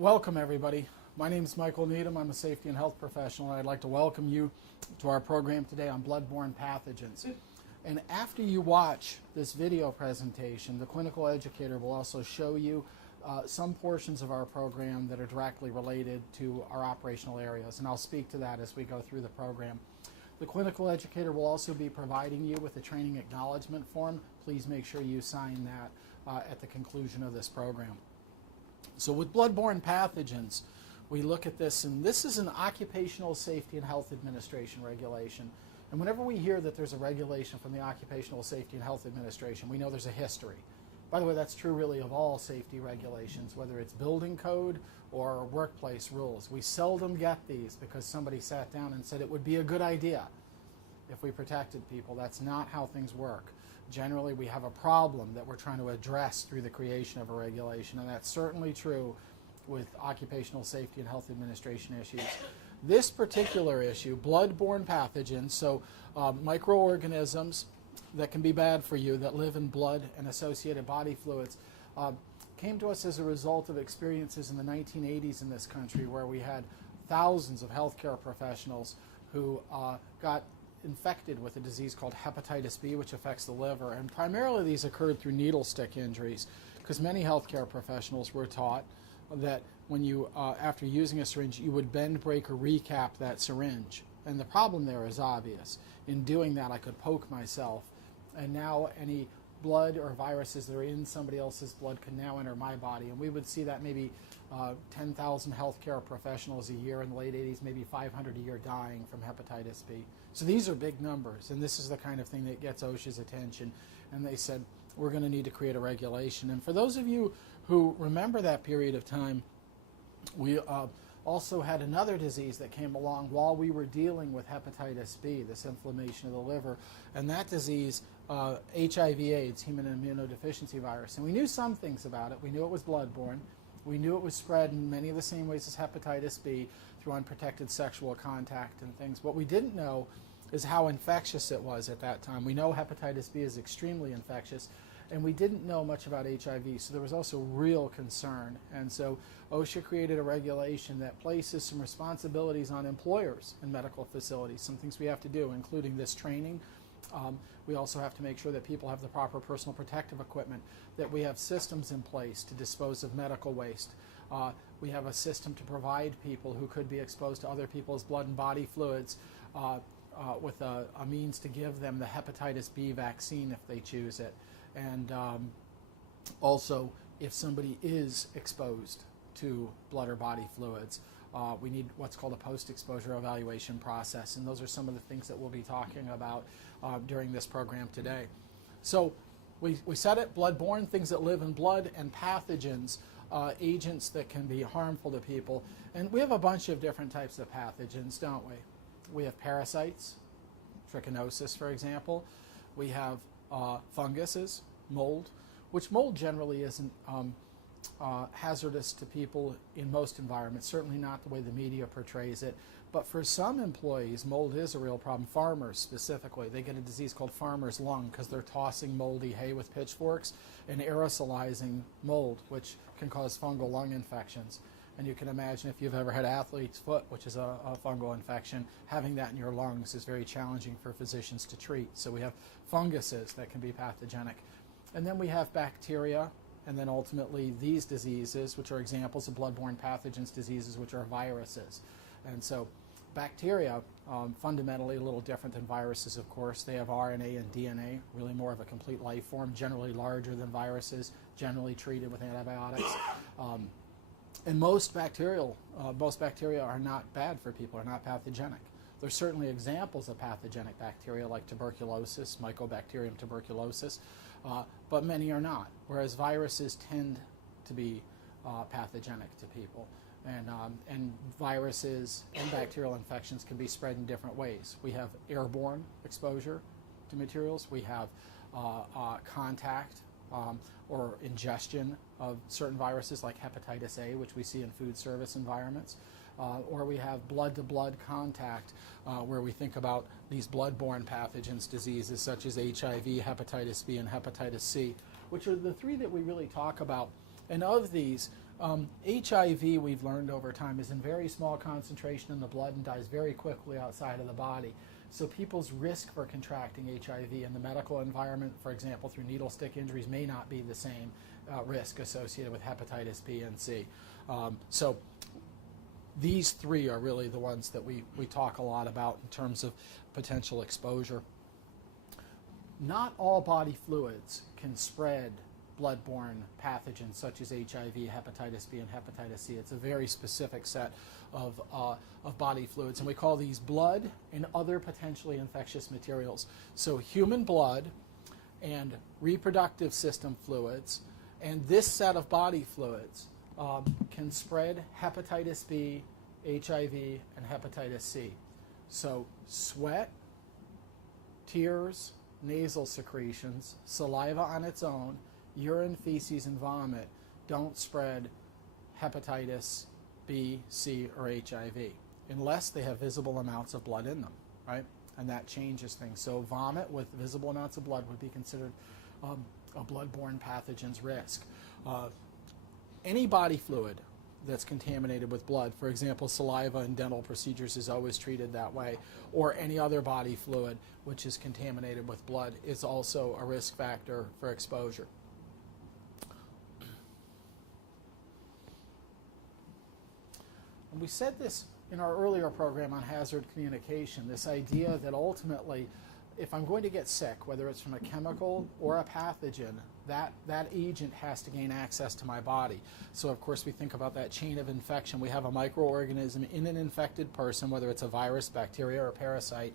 Welcome, everybody. My name is Michael Needham. I'm a safety and health professional, and I'd like to welcome you to our program today on blood-borne pathogens. And after you watch this video presentation, the clinical educator will also show you some portions of our program that are directly related to our operational areas, and I'll speak to that as we go through the program. The clinical educator will also be providing you with a training acknowledgement form. Please make sure you sign that at the conclusion of this program. So with blood-borne pathogens, we look at this, and this is an Occupational Safety and Health Administration regulation. And whenever we hear that there's a regulation from the Occupational Safety and Health Administration, we know there's a history. By the way, that's true really of all safety regulations, whether it's building code or workplace rules. We seldom get these because somebody sat down and said it would be a good idea if we protected people. That's not how things work. Generally, we have a problem that we're trying to address through the creation of a regulation, and that's certainly true with Occupational Safety and Health Administration issues. This particular issue, blood-borne pathogens, so microorganisms that can be bad for you that live in blood and associated body fluids, came to us as a result of experiences in the 1980s in this country where we had thousands of healthcare professionals who got infected with a disease called hepatitis B, which affects the liver. And primarily these occurred through needle stick injuries, because many healthcare professionals were taught that when you, after using a syringe, you would bend, break, or recap that syringe. And the problem there is obvious. In doing that, I could poke myself, and now any blood or viruses that are in somebody else's blood can now enter my body. And we would see that maybe 10,000 healthcare professionals a year in the late 80s, maybe 500 a year dying from hepatitis B. So these are big numbers, and this is the kind of thing that gets OSHA's attention. And they said, we're going to need to create a regulation. And for those of you who remember that period of time, we also had another disease that came along while we were dealing with hepatitis B, this inflammation of the liver, and that disease, HIV/AIDS, human immunodeficiency virus. And we knew some things about it. We knew it was blood-borne. We knew it was spread in many of the same ways as hepatitis B, through unprotected sexual contact and things. What we didn't know is how infectious it was at that time. We know hepatitis B is extremely infectious, and we didn't know much about HIV, so there was also real concern. And so OSHA created a regulation that places some responsibilities on employers in medical facilities, some things we have to do, including this training. We also have to make sure that people have the proper personal protective equipment, that we have systems in place to dispose of medical waste. We have a system to provide people who could be exposed to other people's blood and body fluids with a means to give them the hepatitis B vaccine if they choose it. And also, if somebody is exposed to blood or body fluids, we need what's called a post-exposure evaluation process, and those are some of the things that we'll be talking about during this program today. So we said it, blood-borne, things that live in blood, and pathogens, agents that can be harmful to people. And we have a bunch of different types of pathogens, don't we? We have parasites, trichinosis, for example. We have funguses, mold, which mold generally isn't hazardous to people in most environments, certainly not the way the media portrays it. But for some employees, mold is a real problem. Farmers specifically, they get a disease called farmer's lung because they're tossing moldy hay with pitchforks and aerosolizing mold, which can cause fungal lung infections. And you can imagine if you've ever had athlete's foot, which is a fungal infection, having that in your lungs is very challenging for physicians to treat. So we have funguses that can be pathogenic. And then we have bacteria, and then ultimately these diseases, which are examples of blood-borne pathogens, diseases, which are viruses. And so bacteria, fundamentally a little different than viruses, of course. They have RNA and DNA, really more of a complete life form, generally larger than viruses, generally treated with antibiotics. And most bacteria are not bad for people, are not pathogenic. There's certainly examples of pathogenic bacteria like tuberculosis, Mycobacterium tuberculosis, but many are not, whereas viruses tend to be pathogenic to people. And viruses and bacterial infections can be spread in different ways. We have airborne exposure to materials. We have contact or ingestion of certain viruses like hepatitis A, which we see in food service environments. Or we have blood-to-blood contact, where we think about these blood-borne pathogens, diseases such as HIV, hepatitis B, and hepatitis C, which are the three that we really talk about. And of these, HIV, we've learned over time, is in very small concentration in the blood and dies very quickly outside of the body. So people's risk for contracting HIV in the medical environment, for example, through needle stick injuries, may not be the same risk associated with hepatitis B and C. So these three are really the ones that we talk a lot about in terms of potential exposure. Not all body fluids can spread blood-borne pathogens such as HIV, hepatitis B, and hepatitis C. It's a very specific set of body fluids, and we call these blood and other potentially infectious materials. So human blood and reproductive system fluids and this set of body fluids can spread hepatitis B, HIV, and hepatitis C. So sweat, tears, nasal secretions, saliva on its own, urine, feces, and vomit don't spread hepatitis B, C, or HIV unless they have visible amounts of blood in them, right? And that changes things. So vomit with visible amounts of blood would be considered a blood-borne pathogen's risk. Any body fluid that's contaminated with blood, for example, saliva in dental procedures is always treated that way, or any other body fluid which is contaminated with blood is also a risk factor for exposure. And we said this in our earlier program on hazard communication, this idea that ultimately, if I'm going to get sick, whether it's from a chemical or a pathogen, that agent has to gain access to my body. So of course we think about that chain of infection. We have a microorganism in an infected person, whether it's a virus, bacteria, or a parasite,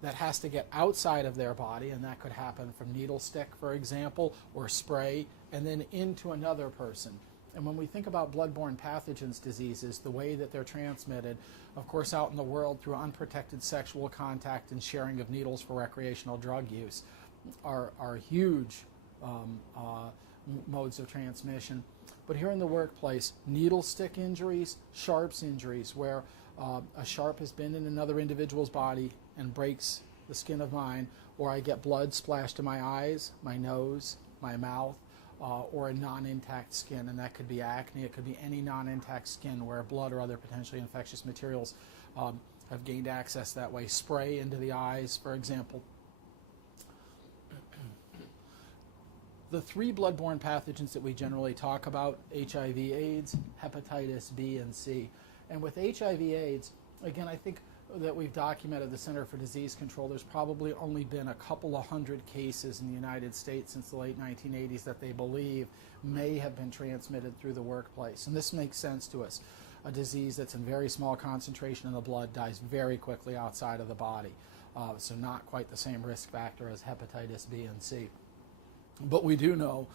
that has to get outside of their body, and that could happen from needle stick, for example, or spray, and then into another person. And when we think about blood-borne pathogens diseases, the way that they're transmitted, of course, out in the world through unprotected sexual contact and sharing of needles for recreational drug use are huge modes of transmission. But here in the workplace, needle stick injuries, sharps injuries, where a sharp has been in another individual's body and breaks the skin of mine, or I get blood splashed in my eyes, my nose, my mouth, or a non-intact skin, and that could be acne, it could be any non-intact skin where blood or other potentially infectious materials have gained access that way. Spray into the eyes, for example. The three blood-borne pathogens that we generally talk about, HIV, AIDS, hepatitis B, and C. And with HIV, AIDS, again, I think that we've documented the Center for Disease Control, there's probably only been a couple of hundred cases in the United States since the late 1980s that they believe may have been transmitted through the workplace. And this makes sense to us. A disease that's in very small concentration in the blood dies very quickly outside of the body. So not quite the same risk factor as hepatitis B and C. But we do know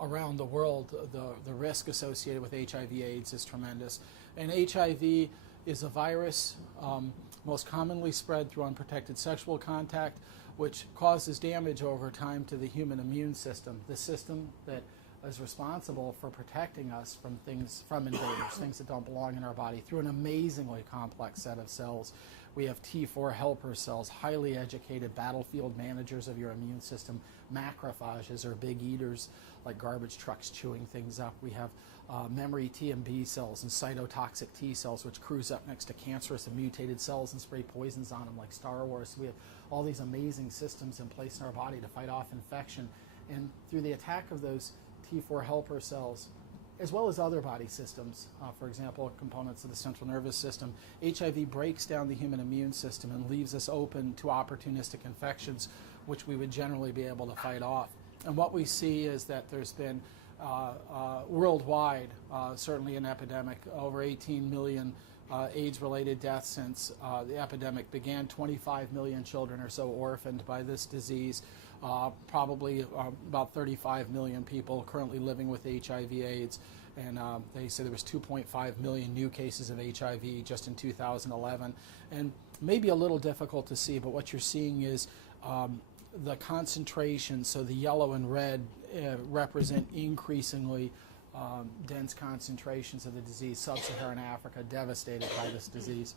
around the world the risk associated with HIV/AIDS is tremendous. And HIV is a virus most commonly spread through unprotected sexual contact, which causes damage over time to the human immune system, the system that is responsible for protecting us from invaders, things that don't belong in our body, through an amazingly complex set of cells. We have T4 helper cells, highly educated battlefield managers of your immune system. Macrophages are big eaters, like garbage trucks chewing things up. We have memory T and B cells and cytotoxic T cells, which cruise up next to cancerous and mutated cells and spray poisons on them like Star Wars. So we have all these amazing systems in place in our body to fight off infection. And through the attack of those T4 helper cells, as well as other body systems, for example, components of the central nervous system, HIV breaks down the human immune system and leaves us open to opportunistic infections, which we would generally be able to fight off. And what we see is that there's been worldwide, certainly an epidemic, over 18 million AIDS-related deaths since the epidemic began, 25 million children or so orphaned by this disease, probably about 35 million people currently living with HIV/AIDS, and they say there was 2.5 million new cases of HIV just in 2011. And maybe a little difficult to see, but what you're seeing is the concentration, so the yellow and red represent increasingly dense concentrations of the disease. Sub-Saharan Africa devastated by this disease.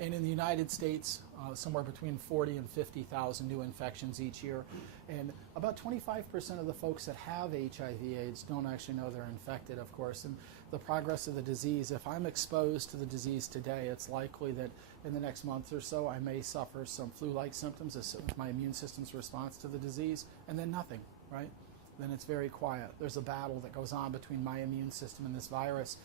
And in the United States, somewhere between 40 and 50,000 new infections each year. And about 25% of the folks that have HIV/AIDS don't actually know they're infected, of course. And the progress of the disease, if I'm exposed to the disease today, it's likely that in the next month or so I may suffer some flu-like symptoms as my immune system's response to the disease, and then nothing, right? Then it's very quiet. There's a battle that goes on between my immune system and this virus,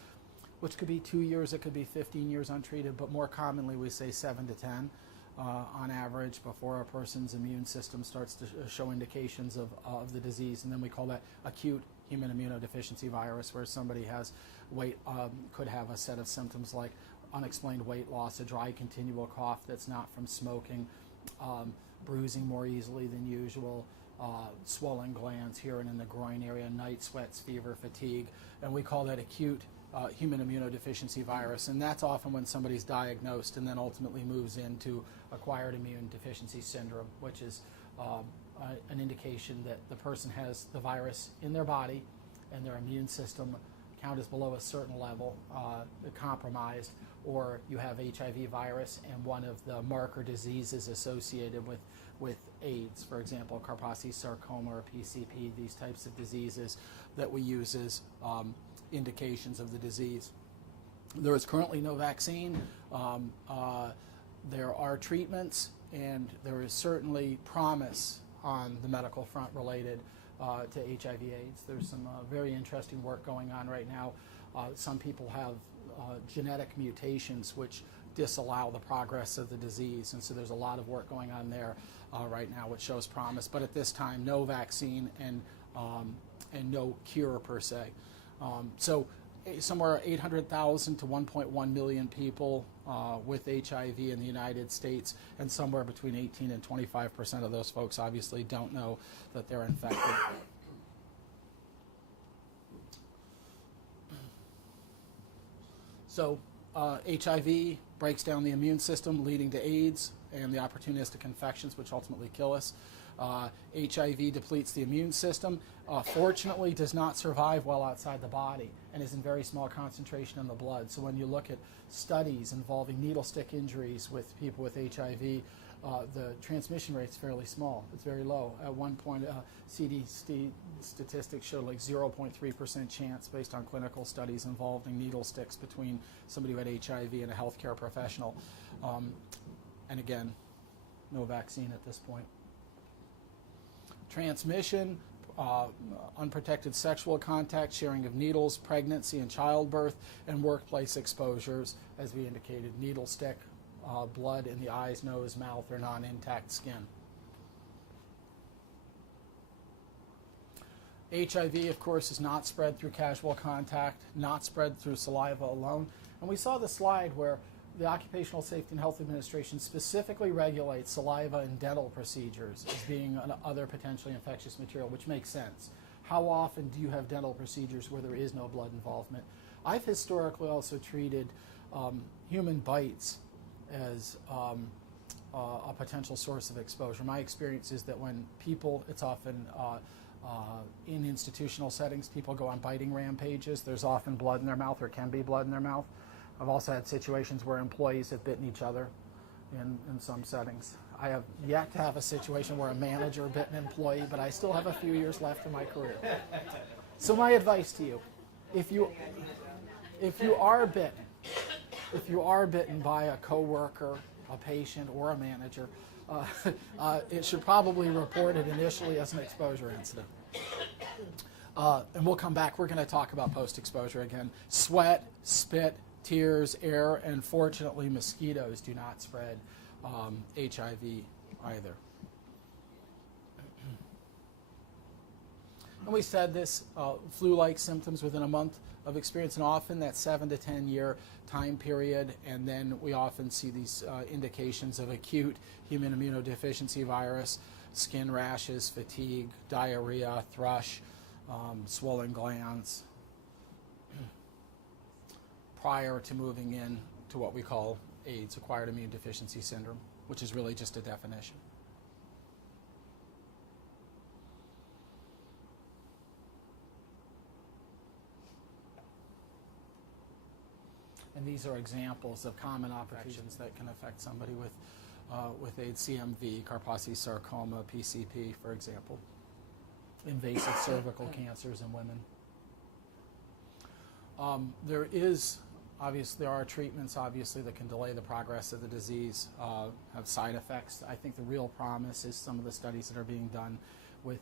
which could be 2 years, it could be 15 years untreated, but more commonly we say 7 to 10 on average before a person's immune system starts to show indications of the disease. And then we call that acute human immunodeficiency virus, where somebody has could have a set of symptoms like unexplained weight loss, a dry continual cough that's not from smoking, bruising more easily than usual, swollen glands here and in the groin area, night sweats, fever, fatigue, and we call that acute human immunodeficiency virus. And that's often when somebody's diagnosed and then ultimately moves into acquired immune deficiency syndrome, which is an indication that the person has the virus in their body and their immune system count is below a certain level, compromised, or you have HIV virus and one of the marker diseases associated with AIDS, for example, Kaposi sarcoma or PCP, these types of diseases that we use as indications of the disease. There is currently no vaccine. There are treatments, and there is certainly promise on the medical front related to HIV/AIDS. There's some very interesting work going on right now. Some people have genetic mutations which disallow the progress of the disease, and so there's a lot of work going on there right now which shows promise. But at this time, no vaccine and no cure per se. So somewhere 800,000 to 1.1 million people with HIV in the United States, and somewhere between 18 and 25% of those folks obviously don't know that they're infected. So HIV breaks down the immune system, leading to AIDS and the opportunistic infections which ultimately kill us. HIV depletes the immune system, fortunately does not survive well outside the body and is in very small concentration in the blood. So when you look at studies involving needle stick injuries with people with HIV, the transmission rate's fairly small. It's very low. At one point, CDC statistics showed like 0.3% chance based on clinical studies involving needle sticks between somebody who had HIV and a healthcare professional. And again, no vaccine at this point. Transmission, unprotected sexual contact, sharing of needles, pregnancy and childbirth, and workplace exposures, as we indicated, needle stick, blood in the eyes, nose, mouth, or non-intact skin. HIV, of course, is not spread through casual contact, not spread through saliva alone. And we saw the slide where the Occupational Safety and Health Administration specifically regulates saliva and dental procedures as being another potentially infectious material, which makes sense. How often do you have dental procedures where there is no blood involvement? I've historically also treated human bites as a potential source of exposure. My experience is that when people, it's often in institutional settings, people go on biting rampages, there's often blood in their mouth, or can be blood in their mouth. I've also had situations where employees have bitten each other in some settings. I have yet to have a situation where a manager bit an employee, but I still have a few years left in my career. So my advice to you, if you are bitten by a coworker, a patient, or a manager, it should probably report it initially as an exposure incident. And we'll come back. We're going to talk about post-exposure again. Sweat, spit, tears, air, and fortunately mosquitoes do not spread HIV either. And we said this, flu-like symptoms within a month of experience, and often that 7 to 10 year time period, and then we often see these indications of acute human immunodeficiency virus, skin rashes, fatigue, diarrhea, thrush, swollen glands, prior to moving in to what we call AIDS, acquired immune deficiency syndrome, which is really just a definition. And these are examples of common operations that can affect somebody with AIDS, CMV, Kaposi sarcoma, PCP, for example. Invasive cervical cancers in women. There are treatments, obviously, that can delay the progress of the disease, have side effects. I think the real promise is some of the studies that are being done with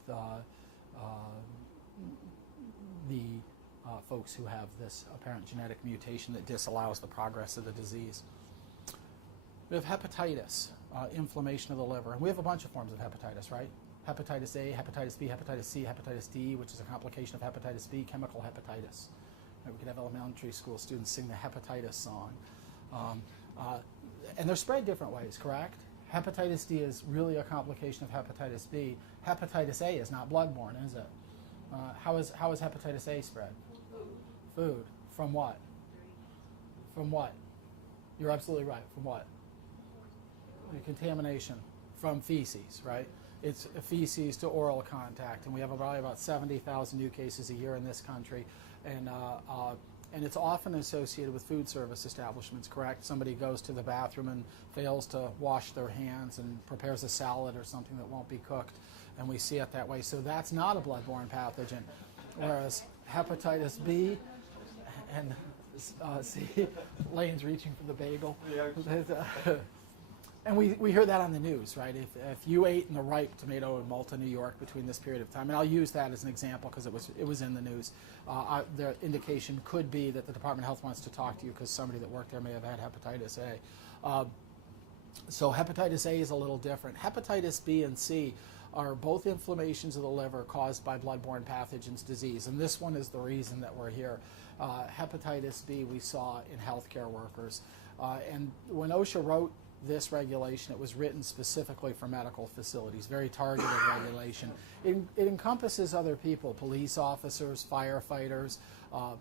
folks who have this apparent genetic mutation that disallows the progress of the disease. We have hepatitis, inflammation of the liver. And we have a bunch of forms of hepatitis, right? Hepatitis A, hepatitis B, hepatitis C, hepatitis D, which is a complication of hepatitis B, chemical hepatitis. We could have elementary school students sing the hepatitis song. And they're spread different ways, correct? Hepatitis D is really a complication of hepatitis B. Hepatitis A is not blood-borne, is it? How is hepatitis A spread? Food. From what? From what? You're absolutely right. From what? Contamination. From feces, right? It's feces to oral contact, and we have probably about 70,000 new cases a year in this country, and it's often associated with food service establishments, correct? Somebody goes to the bathroom and fails to wash their hands and prepares a salad or something that won't be cooked, and we see it that way. So that's not a blood-borne pathogen, whereas hepatitis B and C, Lane's reaching for the bagel. And we hear that on the news, right? If you ate in the ripe tomato in Malta, New York between this period of time, and I'll use that as an example because it was in the news, the indication could be that the Department of Health wants to talk to you because somebody that worked there may have had hepatitis A. So hepatitis A is a little different. Hepatitis B and C are both inflammations of the liver caused by blood-borne pathogens disease, and this one is the reason that we're here. Hepatitis B we saw in healthcare workers, and when OSHA wrote this regulation, it was written specifically for medical facilities, very targeted regulation. It encompasses other people, police officers, firefighters,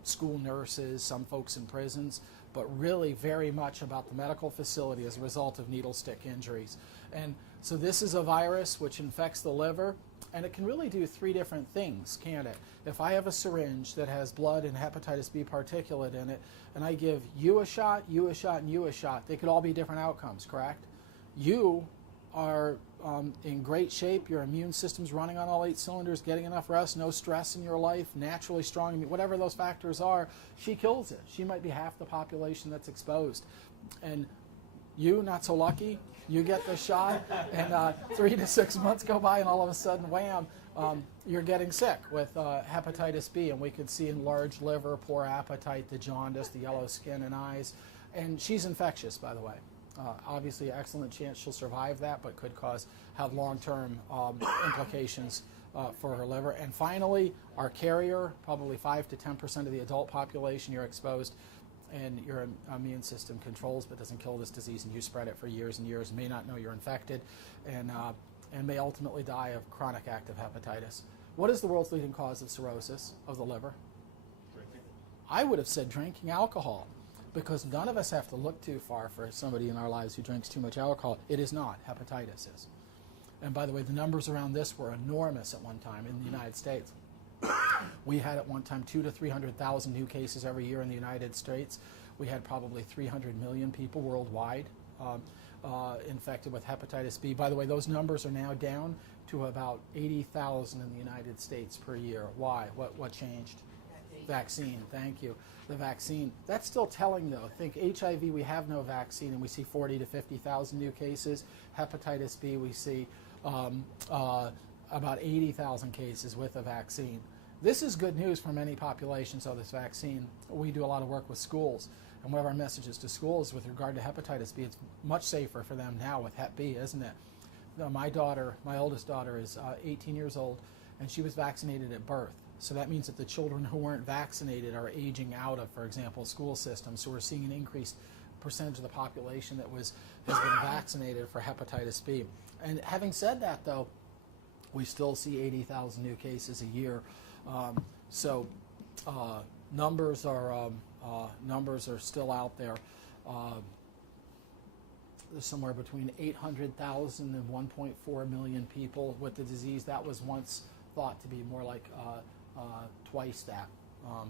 school nurses, some folks in prisons, but really very much about the medical facility as a result of needle stick injuries. And so this is a virus which infects the liver, and it can really do three different things, can't it? If I have a syringe that has blood and hepatitis B particulate in it, and I give you a shot, you a shot, and you a shot, they could all be different outcomes, correct? You are in great shape, your immune system's running on all 8 cylinders, getting enough rest, no stress in your life, naturally strong, whatever those factors are, she kills it. She might be half the population that's exposed. And you, not so lucky, you get the shot, and 3 to 6 months go by, and all of a sudden, wham, you're getting sick with hepatitis B, and we could see enlarged liver, poor appetite, the jaundice, the yellow skin and eyes, and she's infectious, by the way. Obviously, excellent chance she'll survive that, but could have long-term implications for her liver. And finally, our carrier, probably 5 to 10% of the adult population, you're exposed, and your immune system controls but doesn't kill this disease, and you spread it for years and years, may not know you're infected, and may ultimately die of chronic active hepatitis. What is the world's leading cause of cirrhosis of the liver? Drinking. I would have said drinking alcohol, because none of us have to look too far for somebody in our lives who drinks too much alcohol. It is not. Hepatitis is. And by the way, the numbers around this were enormous at one time in the United States. We had at one time 200,000 to 300,000 new cases every year in the United States. We had probably 300 million people worldwide infected with hepatitis B. By the way, those numbers are now down to about 80,000 in the United States per year. Why? What changed? Vaccine. Thank you. The vaccine. That's still telling, though. Think HIV, we have no vaccine, and we see 40 to 50,000 new cases. Hepatitis B, we see about 80,000 cases with a vaccine. This is good news for many populations, though, this vaccine. We do a lot of work with schools, and one of our messages to schools with regard to hepatitis B, it's much safer for them now with Hep B, isn't it? My oldest daughter is 18 years old, and she was vaccinated at birth. So that means that the children who weren't vaccinated are aging out of, for example, school systems. So we're seeing an increased percentage of the population that has been vaccinated for hepatitis B. And having said that, though, we still see 80,000 new cases a year. So numbers are still out there. There's somewhere between 800,000 and 1.4 million people with the disease. That was once thought to be more like twice that.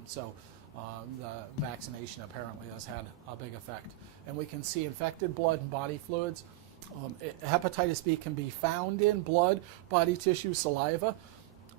So the vaccination apparently has had a big effect. And we can see infected blood and body fluids. Hepatitis B can be found in blood, body tissue, saliva.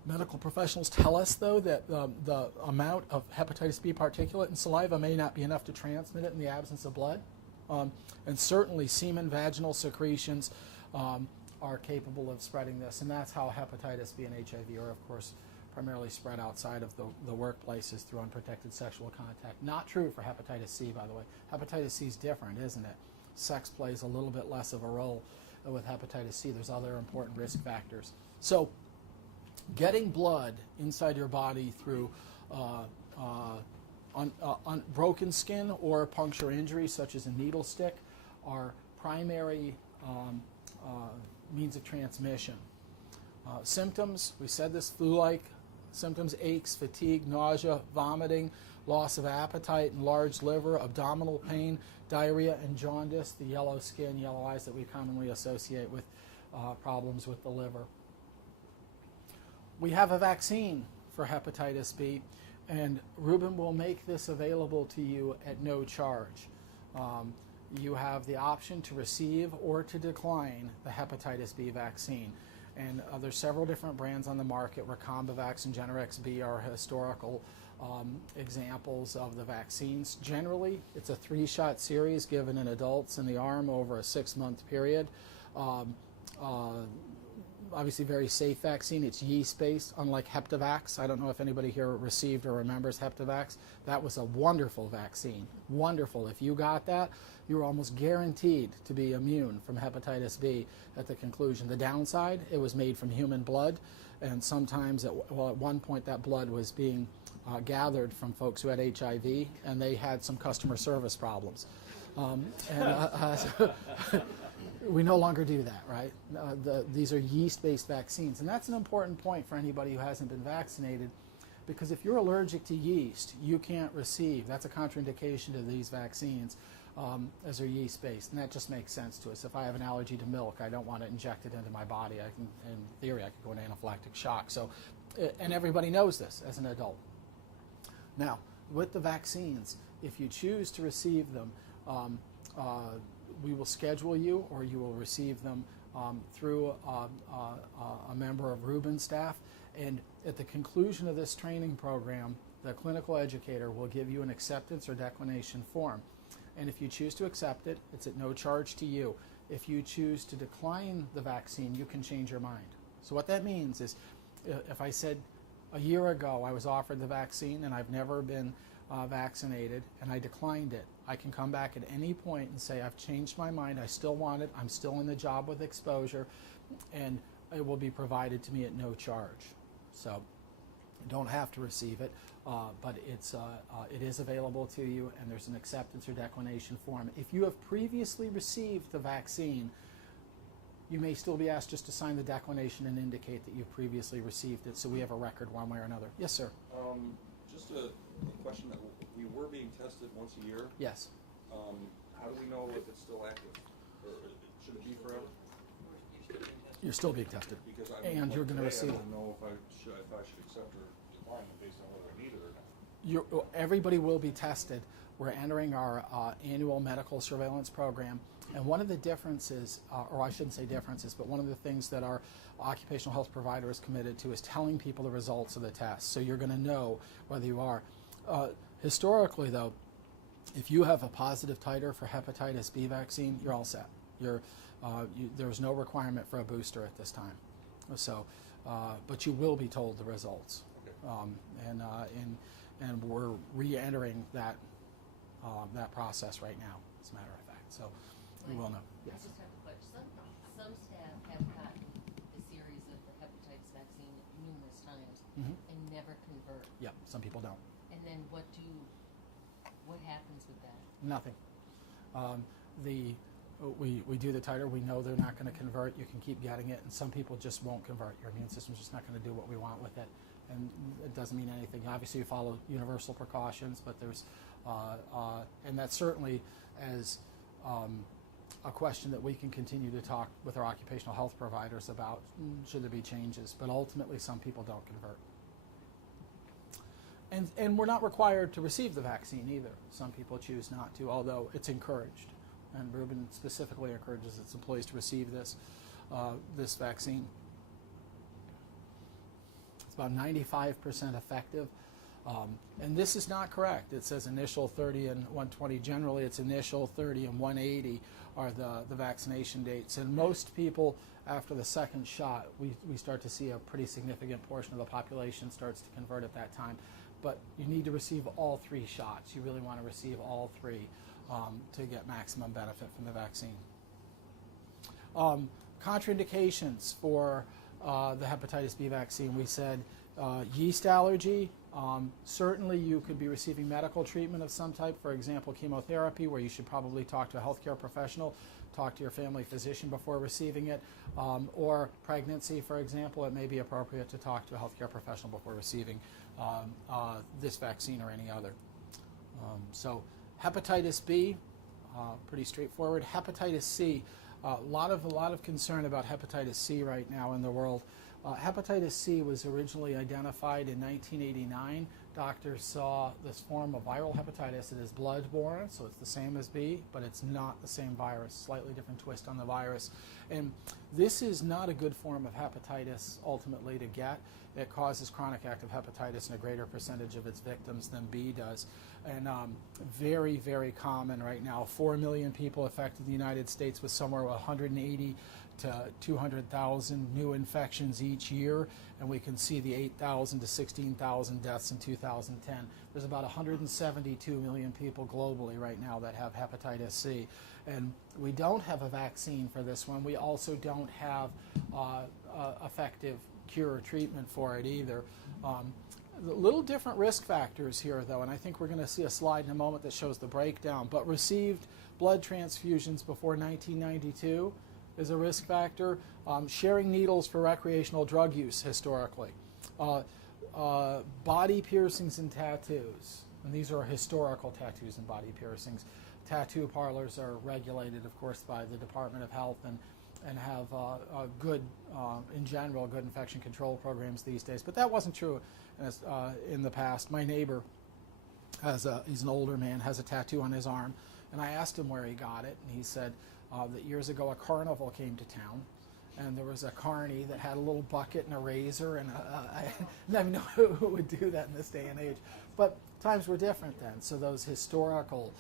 Medical professionals tell us, though, that the amount of hepatitis B particulate in saliva may not be enough to transmit it in the absence of blood. And certainly semen, vaginal secretions are capable of spreading this. And that's how hepatitis B and HIV are, of course, primarily spread outside of the workplaces through unprotected sexual contact. Not true for hepatitis C, by the way. Hepatitis C is different, isn't it? Sex plays a little bit less of a role with hepatitis C. There's other important risk factors. So getting blood inside your body through broken skin or puncture injuries, such as a needle stick, are primary means of transmission. Symptoms, we said this, flu-like symptoms: aches, fatigue, nausea, vomiting, loss of appetite, enlarged liver, abdominal pain, diarrhea, and jaundice, the yellow skin, yellow eyes that we commonly associate with problems with the liver. We have a vaccine for hepatitis B, and Rubin will make this available to you at no charge. You have the option to receive or to decline the hepatitis B vaccine. And there's several different brands on the market. Recombavax and Generex B are historical examples of the vaccines. Generally, it's a 3-shot series given in adults in the arm over a 6-month period. Obviously, very safe vaccine. It's yeast-based, unlike Heptavax. I don't know if anybody here received or remembers Heptavax. That was a wonderful vaccine. Wonderful. If you got that, you were almost guaranteed to be immune from hepatitis B at the conclusion. The downside, it was made from human blood, and sometimes, at one point, that blood was being gathered from folks who had HIV, and they had some customer service problems. We no longer do that, right? These are yeast-based vaccines, and that's an important point for anybody who hasn't been vaccinated, because if you're allergic to yeast, you can't receive. That's a contraindication to these vaccines, as they're yeast-based, and that just makes sense to us. If I have an allergy to milk, I don't want to inject it into my body. In theory, I could go into anaphylactic shock. So, and everybody knows this as an adult. Now, with the vaccines, if you choose to receive them, we will schedule you, or you will receive them through a member of Rubin staff. And at the conclusion of this training program, the clinical educator will give you an acceptance or declination form. And if you choose to accept it, it's at no charge to you. If you choose to decline the vaccine, you can change your mind. So what that means is, if I said a year ago I was offered the vaccine and I've never been vaccinated and I declined it, I can come back at any point and say, I've changed my mind, I still want it, I'm still in the job with exposure, and it will be provided to me at no charge. So you don't have to receive it, but it is available to you, and there's an acceptance or declination form. If you have previously received the vaccine, you may still be asked just to sign the declination and indicate that you previously received it, so we have a record one way or another. Yes, sir? Just a question that we were being tested once a year. Yes. How do we know if it's still active? Or should it be forever? You're still being tested. Because and you're going to receive I don't know if I should accept or decline it based on whether I need it or not. Everybody will be tested. We're entering our annual medical surveillance program. And one of the differences, or I shouldn't say differences, but one of the things that our occupational health provider is committed to is telling people the results of the test. So you're going to know whether you are. Historically, though, if you have a positive titer for hepatitis B vaccine, you're all set. There's no requirement for a booster at this time. So, but you will be told the results. Okay. And we're re-entering that process right now, as a matter of fact. So we will know. Yes. I just have a question. Some staff have gotten the series of the hepatitis vaccine numerous times and never convert. Yep. Some people don't. And then what happens with that? Nothing. We do the titer. We know they're not going to convert. You can keep getting it, and some people just won't convert. Your immune system's just not going to do what we want with it, and it doesn't mean anything. Obviously, you follow universal precautions, but there's and that's certainly as a question that we can continue to talk with our occupational health providers about. Should there be changes? But ultimately, some people don't convert. And we're not required to receive the vaccine either. Some people choose not to, although it's encouraged. And Rubin specifically encourages its employees to receive this vaccine. It's about 95% effective. And this is not correct. It says initial 30 and 120. Generally, it's initial 30 and 180 are the vaccination dates. And most people, after the second shot, we start to see a pretty significant portion of the population starts to convert at that time. But you need to receive all 3 shots. You really want to receive all 3 to get maximum benefit from the vaccine. Contraindications for the hepatitis B vaccine, we said yeast allergy. Certainly you could be receiving medical treatment of some type, for example chemotherapy, where you should probably talk to a healthcare professional, talk to your family physician before receiving it, or pregnancy, for example. It may be appropriate to talk to a healthcare professional before receiving this vaccine or any other. So hepatitis B, pretty straightforward. Hepatitis C, a lot of concern about hepatitis C right now in the world. Hepatitis C was originally identified in 1989. Doctors saw this form of viral hepatitis. It is blood-borne, so it's the same as B, but it's not the same virus, slightly different twist on the virus. And this is not a good form of hepatitis ultimately to get. It causes chronic active hepatitis in a greater percentage of its victims than B does. And very, very common right now. 4 million people affected in the United States with somewhere 180 to 200,000 new infections each year, and we can see the 8,000 to 16,000 deaths in 2010. There's about 172 million people globally right now that have hepatitis C, and we don't have a vaccine for this one. We also don't have effective cure or treatment for it either. Little different risk factors here, though, and I think we're going to see a slide in a moment that shows the breakdown, but received blood transfusions before 1992 is a risk factor. Sharing needles for recreational drug use historically. Body piercings and tattoos. And these are historical tattoos and body piercings. Tattoo parlors are regulated, of course, by the Department of Health and have good, in general, good infection control programs these days. But that wasn't true in the past. My neighbor, he's an older man, has a tattoo on his arm. And I asked him where he got it, and he said, that years ago a carnival came to town, and there was a carny that had a little bucket and a razor, and I don't know who would do that in this day and age. But times were different then, so those historical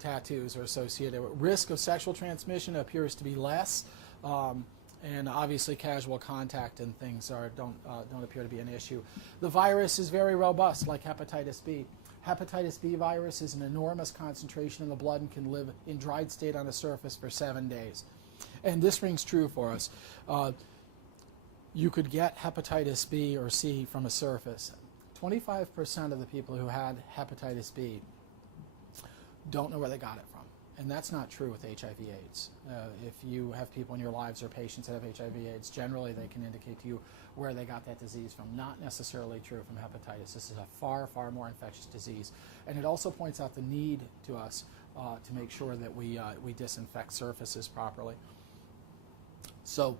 tattoos are associated with risk of sexual transmission appears to be less, and obviously casual contact and things don't appear to be an issue. The virus is very robust, like hepatitis B. Hepatitis B virus is an enormous concentration in the blood and can live in dried state on a surface for 7 days. And this rings true for us. You could get hepatitis B or C from a surface. 25% of the people who had hepatitis B don't know where they got it from. And that's not true with HIV/AIDS. If you have people in your lives or patients that have HIV/AIDS, generally they can indicate to you where they got that disease from. Not necessarily true from hepatitis. This is a far, far more infectious disease. And it also points out the need to us to make sure that we disinfect surfaces properly. So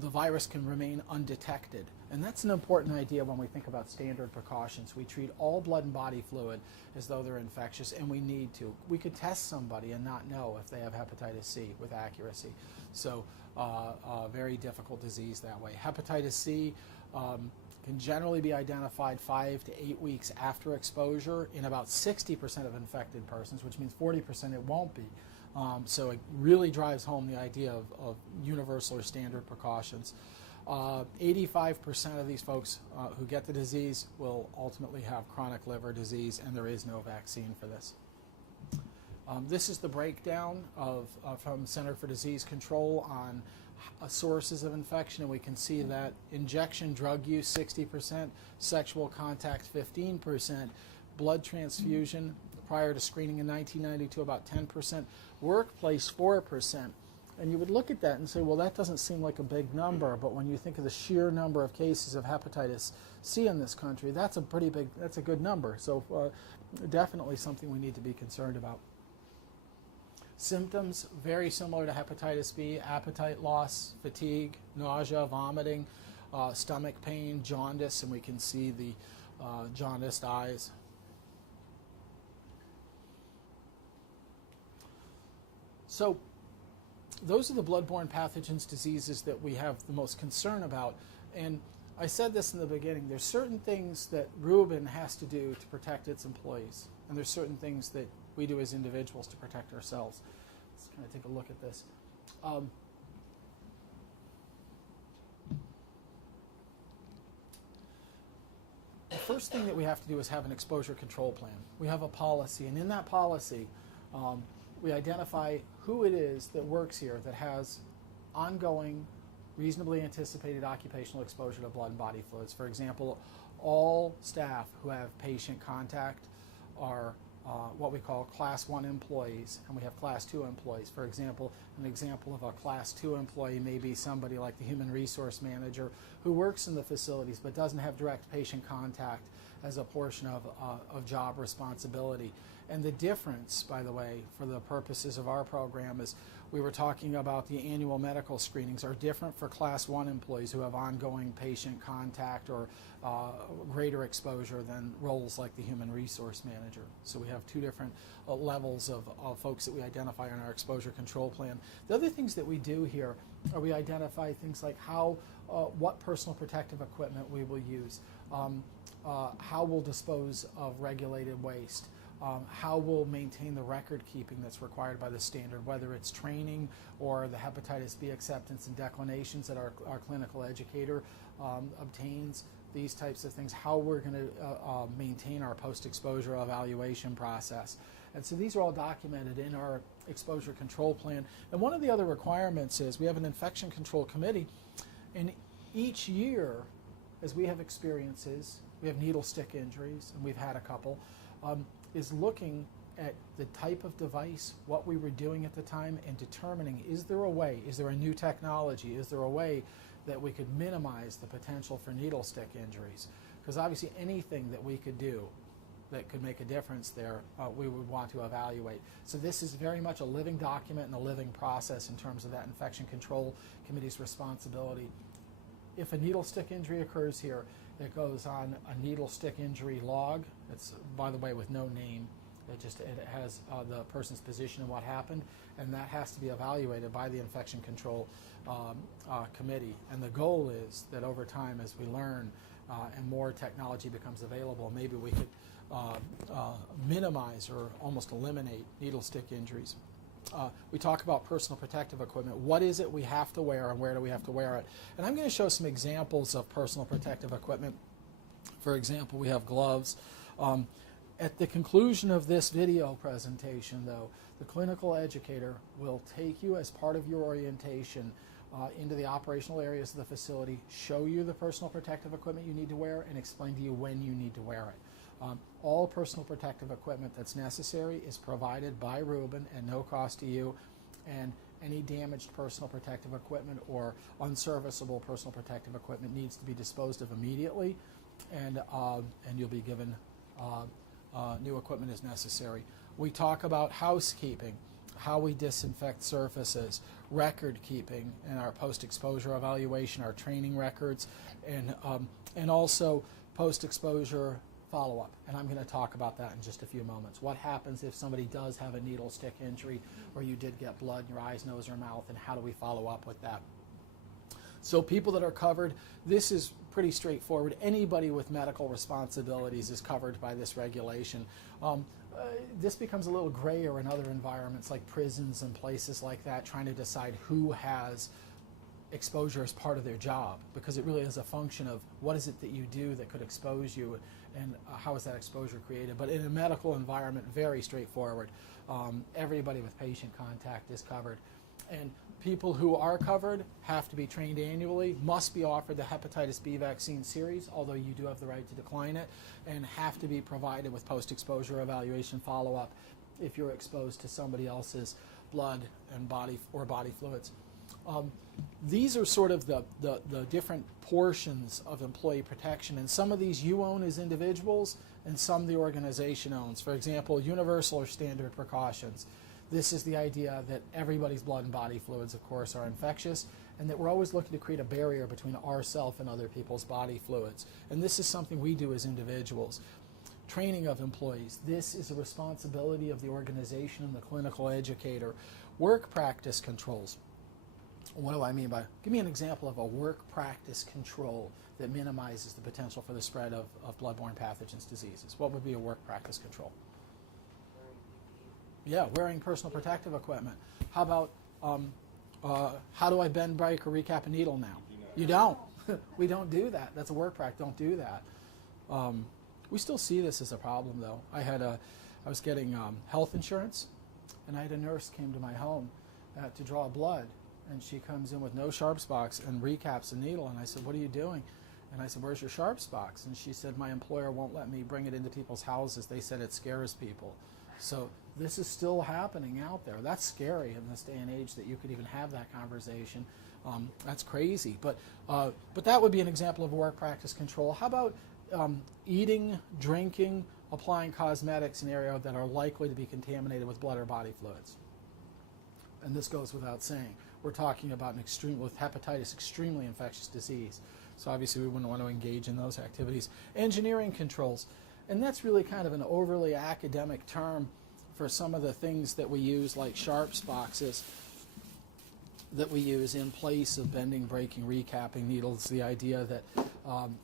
the virus can remain undetected. And that's an important idea when we think about standard precautions. We treat all blood and body fluid as though they're infectious, and we need to. We could test somebody and not know if they have hepatitis C with accuracy. So a very difficult disease that way. Hepatitis C can generally be identified 5 to 8 weeks after exposure in about 60% of infected persons, which means 40% it won't be. So it really drives home the idea of universal or standard precautions. 85% of these folks who get the disease will ultimately have chronic liver disease, and there is no vaccine for this. This is the breakdown from Center for Disease Control on sources of infection, and we can see that injection drug use 60%, sexual contact 15%, blood transfusion prior to screening in 1992 about 10%, workplace 4%. And you would look at that and say, well, that doesn't seem like a big number, but when you think of the sheer number of cases of hepatitis C in this country, that's a good number. So definitely something we need to be concerned about. Symptoms, very similar to hepatitis B: appetite loss, fatigue, nausea, vomiting, stomach pain, jaundice, and we can see the jaundiced eyes. So those are the blood-borne pathogens, diseases that we have the most concern about. And I said this in the beginning, there's certain things that Rubin has to do to protect its employees, and there's certain things that we do as individuals to protect ourselves. Let's kind of take a look at this. The first thing that we have to do is have an exposure control plan. We have a policy, and in that policy, we identify who it is that works here that has ongoing, reasonably anticipated occupational exposure to blood and body fluids. For example, all staff who have patient contact are what we call Class 1 employees, and we have Class 2 employees. For example, an example of a Class 2 employee may be somebody like the human resource manager who works in the facilities but doesn't have direct patient contact as a portion of job responsibility. And the difference, by the way, for the purposes of our program is we were talking about the annual medical screenings are different for Class 1 employees who have ongoing patient contact or greater exposure than roles like the human resource manager. So we have two different levels of folks that we identify in our exposure control plan. The other things that we do here are we identify things like what personal protective equipment we will use, how we'll dispose of regulated waste, how we'll maintain the record keeping that's required by the standard, whether it's training or the hepatitis B acceptance and declinations that our clinical educator obtains, these types of things, how we're going to maintain our post-exposure evaluation process. And so these are all documented in our exposure control plan. And one of the other requirements is we have an infection control committee, and each year, as we have experiences, we have needle stick injuries, and we've had a couple, is looking at the type of device, what we were doing at the time, and determining, is there a way, is there a new technology, is there a way that we could minimize the potential for needle stick injuries? Because obviously anything that we could do that could make a difference there, we would want to evaluate. So this is very much a living document and a living process in terms of that infection control committee's responsibility. If a needle stick injury occurs here, it goes on a needle stick injury log. It's, by the way, with no name. It has the person's position and what happened, and that has to be evaluated by the infection control committee. And the goal is that over time, as we learn and more technology becomes available, maybe we could minimize or almost eliminate needle stick injuries. We talk about personal protective equipment. What is it we have to wear, and where do we have to wear it? And I'm going to show some examples of personal protective equipment. For example, we have gloves. At the conclusion of this video presentation, though, the clinical educator will take you as part of your orientation into the operational areas of the facility, show you the personal protective equipment you need to wear, and explain to you when you need to wear it. All personal protective equipment that's necessary is provided by Rubin at no cost to you, and any damaged personal protective equipment or unserviceable personal protective equipment needs to be disposed of immediately, and you'll be given new equipment as necessary. We talk about housekeeping, how we disinfect surfaces, record keeping in our post-exposure evaluation, our training records, and also post-exposure follow-up. And I'm going to talk about that in just a few moments. What happens if somebody does have a needle stick injury or you did get blood in your eyes, nose, or mouth, and how do we follow up with that? So people that are covered, this is pretty straightforward. Anybody with medical responsibilities is covered by this regulation. This becomes a little grayer in other environments like prisons and places like that, trying to decide who has exposure as part of their job, because it really is a function of what is it that you do that could expose you, and how is that exposure created. But in a medical environment, very straightforward. Everybody with patient contact is covered. And people who are covered have to be trained annually, must be offered the hepatitis B vaccine series, although you do have the right to decline it, and have to be provided with post-exposure evaluation follow-up if you're exposed to somebody else's blood and body fluids. These are sort of the different portions of employee protection, and some of these you own as individuals and some the organization owns. For example, universal or standard precautions. This is the idea that everybody's blood and body fluids, of course, are infectious, and that we're always looking to create a barrier between ourselves and other people's body fluids. And this is something we do as individuals. Training of employees. This is a responsibility of the organization and the clinical educator. Work practice controls. What do I mean by, give me an example of a work practice control that minimizes the potential for the spread of blood-borne pathogens, diseases. What would be a work practice control? Yeah, wearing personal protective equipment. How about, how do I bend, break, or recap a needle now? You don't. We don't do that. That's a work practice. Don't do that. We still see this as a problem, though. I was getting health insurance, and I had a nurse came to my home to draw blood, and she comes in with no sharps box and recaps a needle, and I said, "What are you doing?" And I said, "Where's your sharps box?" And she said, "My employer won't let me bring it into people's houses. They said it scares people." So this is still happening out there. That's scary in this day and age that you could even have that conversation. That's crazy. But that would be an example of a work practice control. How about eating, drinking, applying cosmetics in areas that are likely to be contaminated with blood or body fluids? And this goes without saying. We're talking about with hepatitis, extremely infectious disease. So obviously we wouldn't want to engage in those activities. Engineering controls. And that's really kind of an overly academic term for some of the things that we use, like sharps boxes, that we use in place of bending, breaking, recapping needles. The idea that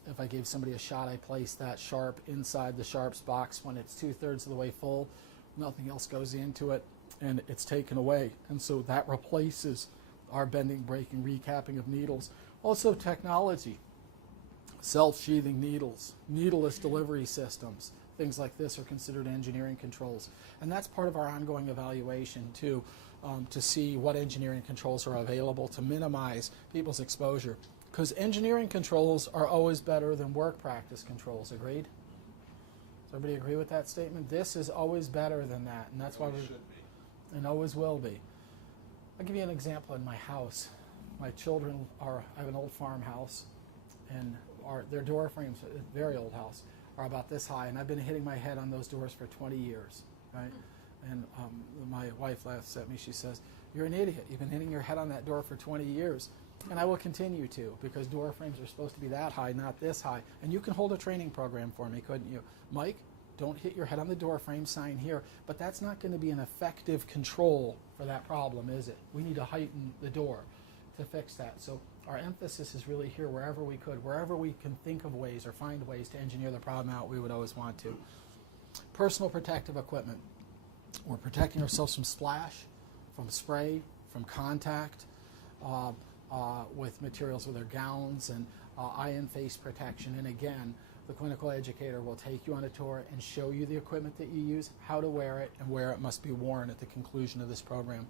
if I gave somebody a shot, I place that sharp inside the sharps box when it's 2/3 of the way full, nothing else goes into it, and it's taken away. And so that replaces our bending, breaking, recapping of needles. Also technology, self-sheathing needles, needleless delivery systems, things like this are considered engineering controls. And that's part of our ongoing evaluation too, to see what engineering controls are available to minimize people's exposure. Because engineering controls are always better than work practice controls, agreed? Does everybody agree with that statement? This is always better than that, and that's why we should be. And always will be. I'll give you an example in my house. My children I have an old farmhouse, and their door frames, a very old house, are about this high, and I've been hitting my head on those doors for 20 years, right? And my wife laughs at me. She says, "You're an idiot. You've been hitting your head on that door for 20 years. And I will continue to, because door frames are supposed to be that high, not this high. And you can hold a training program for me, couldn't you? Mike, don't hit your head on the door frame, sign here. But that's not going to be an effective control for that problem, is it? We need to heighten the door to fix that. So our emphasis is really here wherever we could. Wherever we can think of ways or find ways to engineer the problem out, we would always want to. Personal protective equipment. We're protecting ourselves from splash, from spray, from contact, with materials with their gowns, and eye and face protection. And again, the clinical educator will take you on a tour and show you the equipment that you use, how to wear it, and where it must be worn at the conclusion of this program.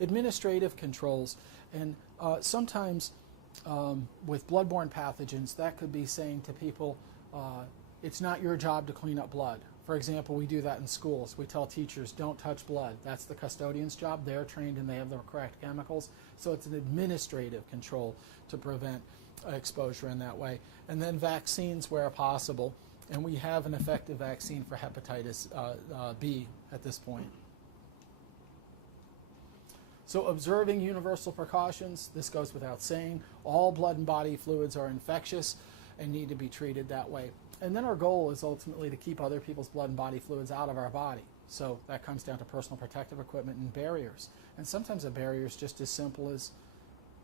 Administrative controls, and sometimes with blood-borne pathogens, that could be saying to people, it's not your job to clean up blood. For example, we do that in schools. We tell teachers, don't touch blood. That's the custodian's job. They're trained and they have the correct chemicals. So it's an administrative control to prevent exposure in that way. And then vaccines where possible. And we have an effective vaccine for hepatitis B at this point. So observing universal precautions, this goes without saying. All blood and body fluids are infectious and need to be treated that way. And then our goal is ultimately to keep other people's blood and body fluids out of our body. So that comes down to personal protective equipment and barriers. And sometimes a barrier is just as simple as,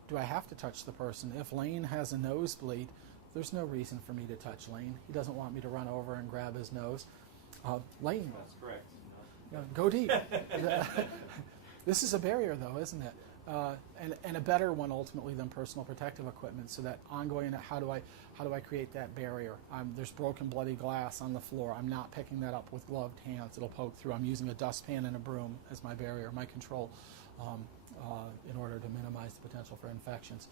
do I have to touch the person? If Lane has a nosebleed, there's no reason for me to touch Lane. He doesn't want me to run over and grab his nose. Lane. That's correct. Go deep. This is a barrier, though, isn't it? And a better one ultimately than personal protective equipment. So that ongoing, how do I create that barrier? There's broken bloody glass on the floor. I'm not picking that up with gloved hands. It'll poke through. I'm using a dustpan and a broom as my barrier, my control, in order to minimize the potential for infections.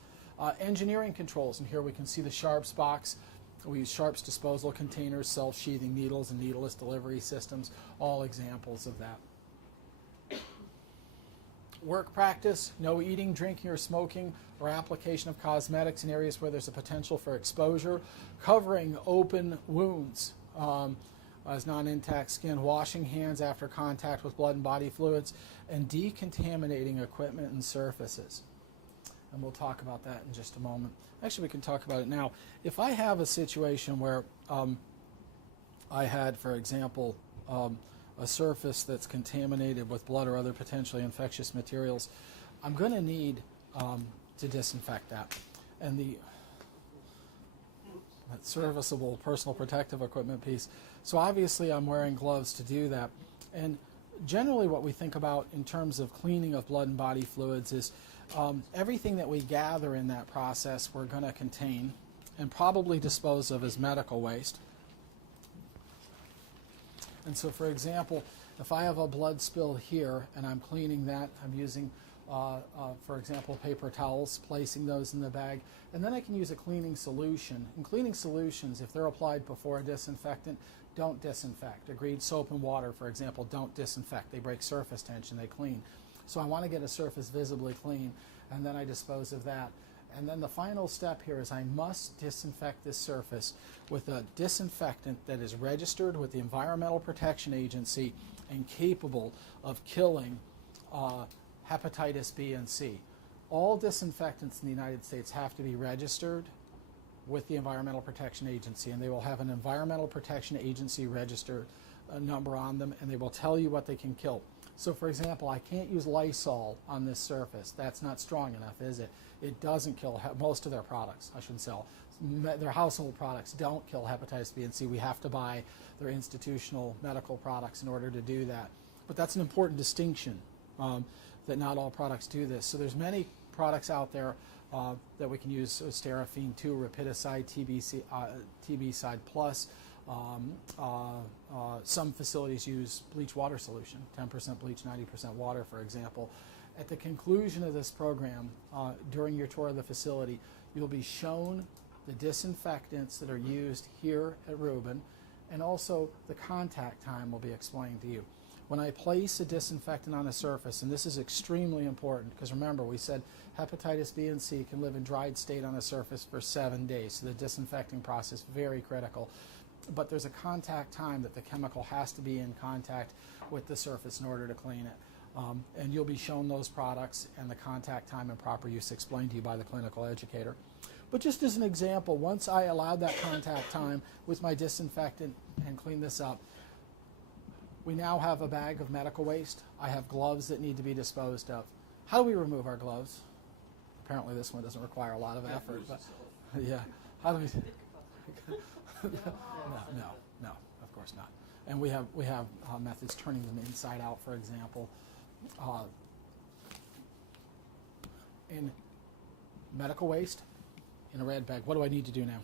Engineering controls, and here we can see the sharps box. We use sharps disposal containers, self-sheathing needles, and needleless delivery systems, all examples of that. Work practice, no eating, drinking, or smoking, or application of cosmetics in areas where there's a potential for exposure. Covering open wounds. as non-intact skin, washing hands after contact with blood and body fluids, and decontaminating equipment and surfaces. And we'll talk about that in just a moment. Actually, we can talk about it now. If I have a situation where I had, for example, a surface that's contaminated with blood or other potentially infectious materials, I'm going to need to disinfect that. And that serviceable personal protective equipment piece. So obviously I'm wearing gloves to do that. And generally what we think about in terms of cleaning of blood and body fluids is everything that we gather in that process we're going to contain and probably dispose of as medical waste. And so, for example, if I have a blood spill here and I'm cleaning that, I'm using, for example, paper towels, placing those in the bag, and then I can use a cleaning solution. And cleaning solutions, if they're applied before a disinfectant, don't disinfect. Agreed, soap and water, for example, don't disinfect. They break surface tension, they clean. So I want to get a surface visibly clean, and then I dispose of that. And then the final step here is I must disinfect this surface with a disinfectant that is registered with the Environmental Protection Agency and capable of killing hepatitis B and C. All disinfectants in the United States have to be registered with the Environmental Protection Agency, and they will have an Environmental Protection Agency register number on them, and they will tell you what they can kill. So, for example, I can't use Lysol on this surface. That's not strong enough, is it? It doesn't kill most of their products, I shouldn't say all. Their household products don't kill hepatitis B and C. We have to buy their institutional medical products in order to do that. But that's an important distinction, that not all products do this. So there's many products out there that we can use, Sterafine 2, Rapidicide, TBcide Plus. Some facilities use bleach water solution, 10% bleach, 90% water, for example. At the conclusion of this program, during your tour of the facility, you'll be shown the disinfectants that are used here at Rubin, and also the contact time will be explained to you. When I place a disinfectant on a surface, and this is extremely important, because remember we said hepatitis B and C can live in dried state on a surface for 7 days, so the disinfecting process is very critical. But there's a contact time that the chemical has to be in contact with the surface in order to clean it. And you'll be shown those products and the contact time and proper use explained to you by the clinical educator. But just as an example, once I allowed that contact time with my disinfectant and clean this up, we now have a bag of medical waste. I have gloves that need to be disposed of. How do we remove our gloves? Apparently this one doesn't require a lot of effort, but yeah. How do we? No, of course not. And we have methods turning them inside out, for example. In medical waste, in a red bag, what do I need to do now?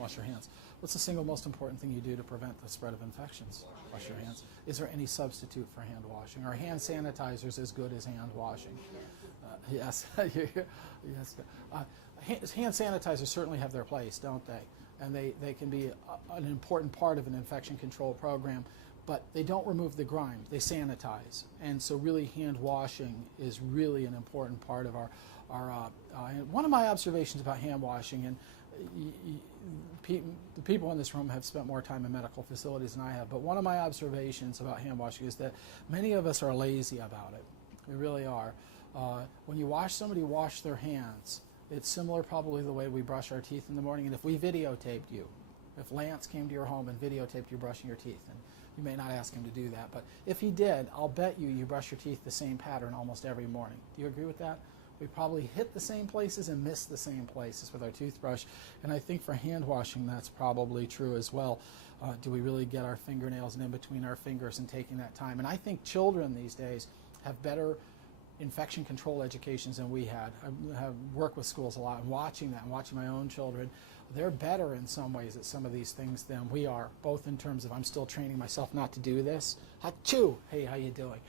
Wash your hands. What's the single most important thing you do to prevent the spread of infections? Wash your hands. Is there any substitute for hand washing? Are hand sanitizers as good as hand washing? Yes. Yes. Hand sanitizers certainly have their place, don't they? And they can be an important part of an infection control program, but they don't remove the grime. They sanitize. And so really hand washing is really an important part of our one of my observations about hand washing, and the people in this room have spent more time in medical facilities than I have, but one of my observations about hand washing is that many of us are lazy about it. We really are. When you watch somebody wash their hands, it's similar probably the way we brush our teeth in the morning. And if we videotaped you, if Lance came to your home and videotaped you brushing your teeth, and you may not ask him to do that, but if he did, I'll bet you brush your teeth the same pattern almost every morning. Do you agree with that? We probably hit the same places and miss the same places with our toothbrush. And I think for hand washing, that's probably true as well. Do we really get our fingernails and in between our fingers and taking that time? And I think children these days have better infection control educations than we had. I have worked with schools a lot, and watching that and watching my own children, they're better in some ways at some of these things than we are, both in terms of I'm still training myself not to do this. Achoo! Hey, how you doing?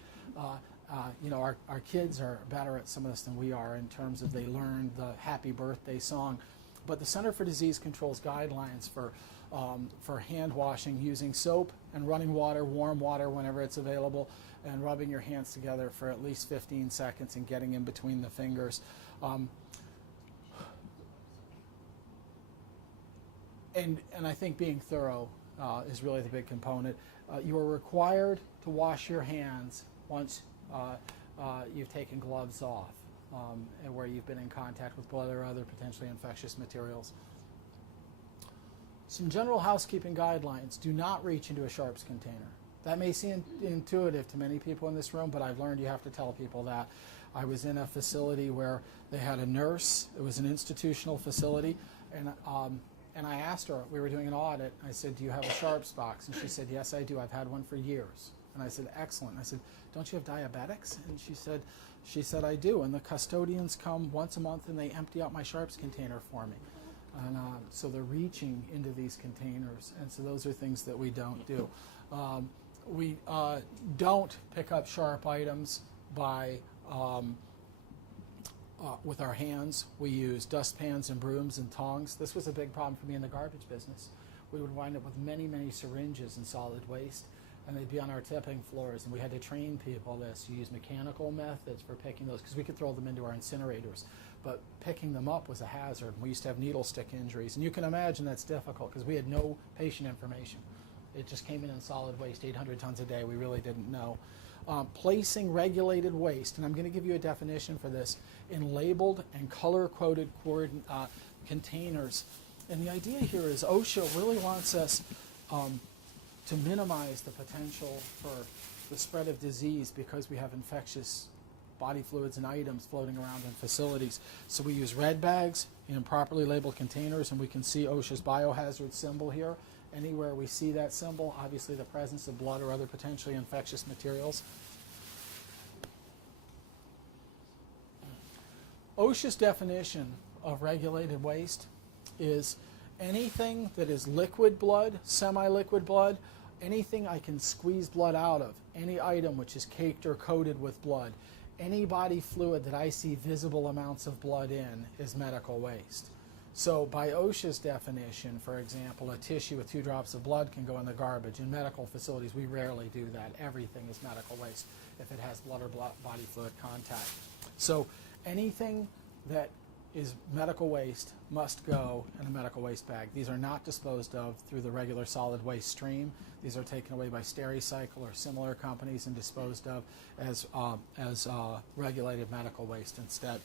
Our kids are better at some of this than we are in terms of they learn the happy birthday song. But the Center for Disease Control's guidelines for hand washing using soap and running water, warm water whenever it's available, and rubbing your hands together for at least 15 seconds and getting in between the fingers. And I think being thorough is really the big component. You are required to wash your hands once you've taken gloves off and where you've been in contact with blood or other potentially infectious materials. Some general housekeeping guidelines: do not reach into a sharps container. That may seem intuitive to many people in this room, but I've learned you have to tell people that. I was in a facility where they had a nurse. It was an institutional facility, and I asked her, we were doing an audit, I said, do you have a sharps box? And she said, yes, I do. I've had one for years. And I said, excellent. I said, don't you have diabetics? And she said, I do. And the custodians come once a month and they empty out my sharps container for me. And so they're reaching into these containers. And so those are things that we don't do. We don't pick up sharp items by with our hands. We use dustpans and brooms and tongs. This was a big problem for me in the garbage business. We would wind up with many, many syringes and solid waste, and they'd be on our tipping floors, and we had to train people this. You use mechanical methods for picking those, because we could throw them into our incinerators, but picking them up was a hazard. We used to have needle stick injuries, and you can imagine that's difficult because we had no patient information. It just came in solid waste, 800 tons a day. We really didn't know. Placing regulated waste, and I'm going to give you a definition for this, in labeled and color-coded containers. And the idea here is OSHA really wants us to minimize the potential for the spread of disease because we have infectious body fluids and items floating around in facilities. So we use red bags in properly labeled containers, and we can see OSHA's biohazard symbol here. Anywhere we see that symbol, obviously the presence of blood or other potentially infectious materials. OSHA's definition of regulated waste is anything that is liquid blood, semi-liquid blood, anything I can squeeze blood out of, any item which is caked or coated with blood, any body fluid that I see visible amounts of blood in is medical waste. So by OSHA's definition, for example, a tissue with 2 drops of blood can go in the garbage. In medical facilities, we rarely do that. Everything is medical waste if it has blood or body fluid contact. So anything that is medical waste must go in a medical waste bag. These are not disposed of through the regular solid waste stream. These are taken away by Stericycle or similar companies and disposed of as regulated medical waste instead.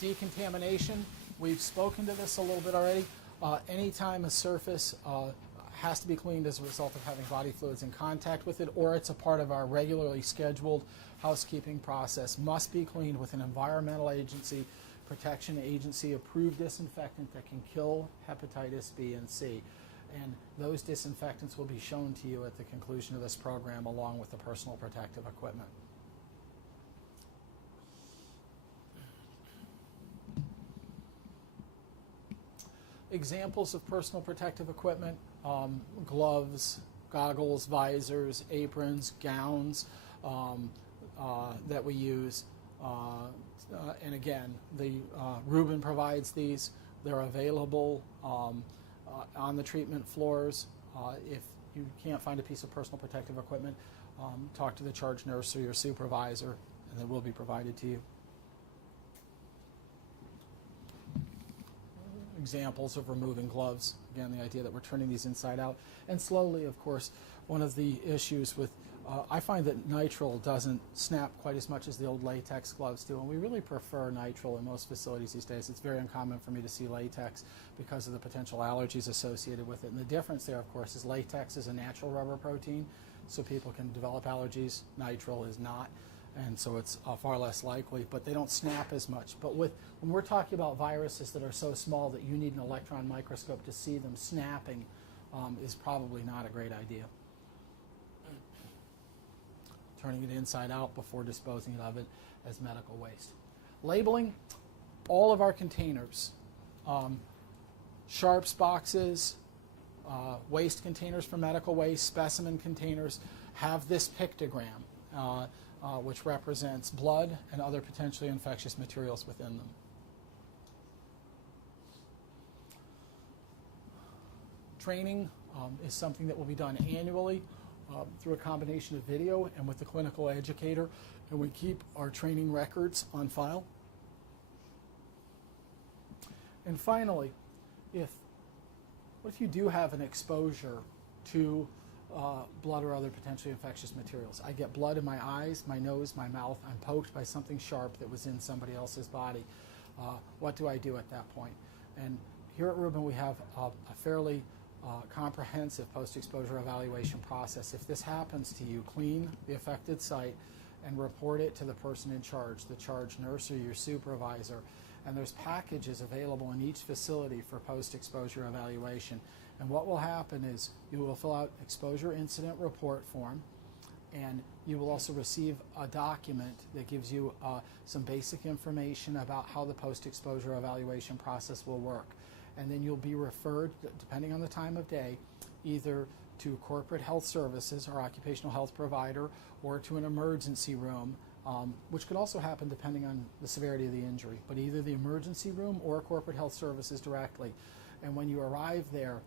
Decontamination, we've spoken to this a little bit already. Anytime a surface has to be cleaned as a result of having body fluids in contact with it, or it's a part of our regularly scheduled housekeeping process, must be cleaned with an environmental agency, protection agency approved disinfectant that can kill hepatitis B and C. And those disinfectants will be shown to you at the conclusion of this program along with the personal protective equipment. Examples of personal protective equipment: gloves, goggles, visors, aprons, gowns that we use. And again, the Rubin provides these. They're available on the treatment floors. If you can't find a piece of personal protective equipment, talk to the charge nurse or your supervisor, and they will be provided to you. Examples of removing gloves. Again, the idea that we're turning these inside out. And slowly, of course, one of the issues with, I find that nitrile doesn't snap quite as much as the old latex gloves do, and we really prefer nitrile in most facilities these days. It's very uncommon for me to see latex because of the potential allergies associated with it. And the difference there, of course, is latex is a natural rubber protein, so people can develop allergies. Nitrile is not. And so it's far less likely, but they don't snap as much. But when we're talking about viruses that are so small that you need an electron microscope to see them snapping, is probably not a great idea. Turning it inside out before disposing of it as medical waste. Labeling all of our containers, sharps boxes, waste containers for medical waste, specimen containers, have this pictogram. Which represents blood and other potentially infectious materials within them. Training is something that will be done annually through a combination of video and with the clinical educator, and we keep our training records on file. And finally, what if you do have an exposure to blood or other potentially infectious materials? I get blood in my eyes, my nose, my mouth. I'm poked by something sharp that was in somebody else's body. What do I do at that point? And here at Rubin, we have a fairly comprehensive post-exposure evaluation process. If this happens to you, clean the affected site and report it to the person in charge, the charge nurse or your supervisor. And there's packages available in each facility for post-exposure evaluation. And what will happen is you will fill out exposure incident report form, and you will also receive a document that gives you some basic information about how the post-exposure evaluation process will work. And then you'll be referred, depending on the time of day, either to corporate health services, our occupational health provider, or to an emergency room, which could also happen depending on the severity of the injury, but either the emergency room or corporate health services directly. And when you arrive there,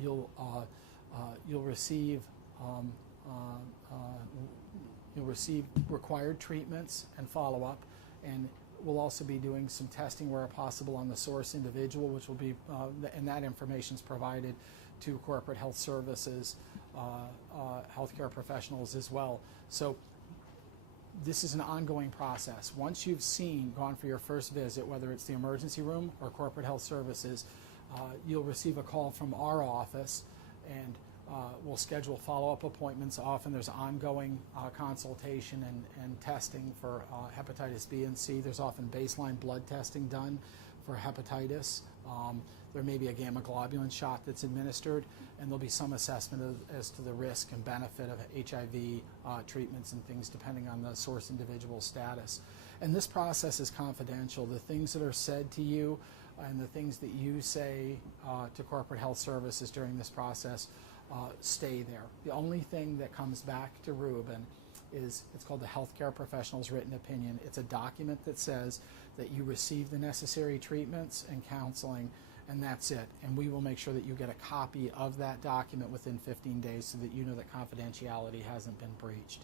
you'll receive required treatments and follow-up, and we'll also be doing some testing where possible on the source individual, which will be, and that information is provided to corporate health services, healthcare professionals as well. So this is an ongoing process. Once you've gone for your first visit, whether it's the emergency room or corporate health services, you'll receive a call from our office, and we'll schedule follow-up appointments. Often there's ongoing consultation and testing for hepatitis B and C. There's often baseline blood testing done for hepatitis. There may be a gamma globulin shot that's administered, and there'll be some assessment as to the risk and benefit of HIV treatments and things depending on the source individual status. And this process is confidential. The things that are said to you and the things that you say to corporate health services during this process stay there. The only thing that comes back to Rubin is, it's called the Healthcare Professional's Written Opinion. It's a document that says that you receive the necessary treatments and counseling, and that's it. And we will make sure that you get a copy of that document within 15 days so that you know that confidentiality hasn't been breached.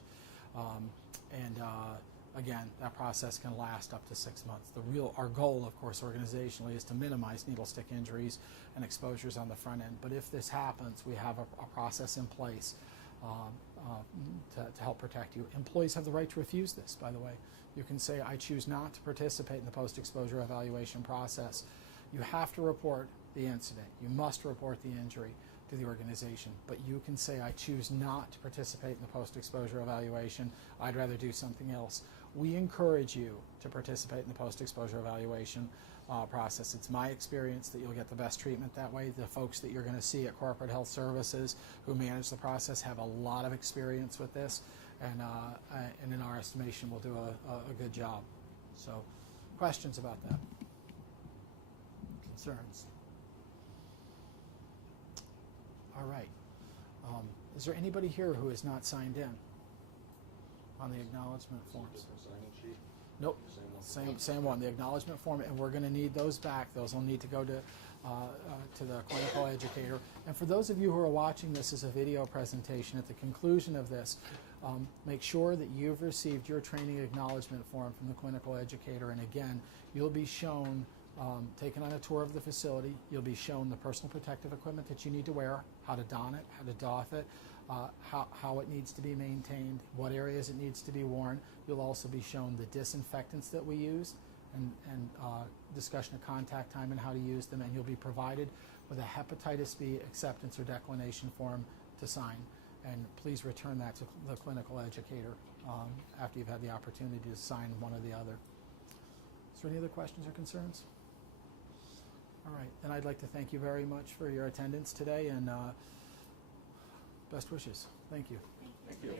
Again, that process can last up to 6 months. Our goal, of course, organizationally, is to minimize needle stick injuries and exposures on the front end. But if this happens, we have a process in place to help protect you. Employees have the right to refuse this, by the way. You can say, I choose not to participate in the post-exposure evaluation process. You have to report the incident. You must report the injury to the organization, but you can say, I choose not to participate in the post-exposure evaluation. I'd rather do something else. We encourage you to participate in the post-exposure evaluation process. It's my experience that you'll get the best treatment that way. The folks that you're going to see at corporate health services who manage the process have a lot of experience with this, and in our estimation will do a good job. So, questions about that? Concerns? All right. Is there anybody here who is not signed in on the acknowledgement forms? Different sign-in sheet? Nope. Same one? Same one, the acknowledgement form, and we're going to need those back. Those will need to go to the clinical educator. And for those of you who are watching this as a video presentation, at the conclusion of this, make sure that you've received your training acknowledgement form from the clinical educator. And again, you'll be shown, taken on a tour of the facility, you'll be shown the personal protective equipment that you need to wear, how to don it, how to doff it, how it needs to be maintained, what areas it needs to be worn. You'll also be shown the disinfectants that we use and discussion of contact time and how to use them, and you'll be provided with a hepatitis B acceptance or declination form to sign. And please return that to the clinical educator after you've had the opportunity to sign one or the other. Is there any other questions or concerns? All right, then I'd like to thank you very much for your attendance today, and best wishes. Thank you. Thank you.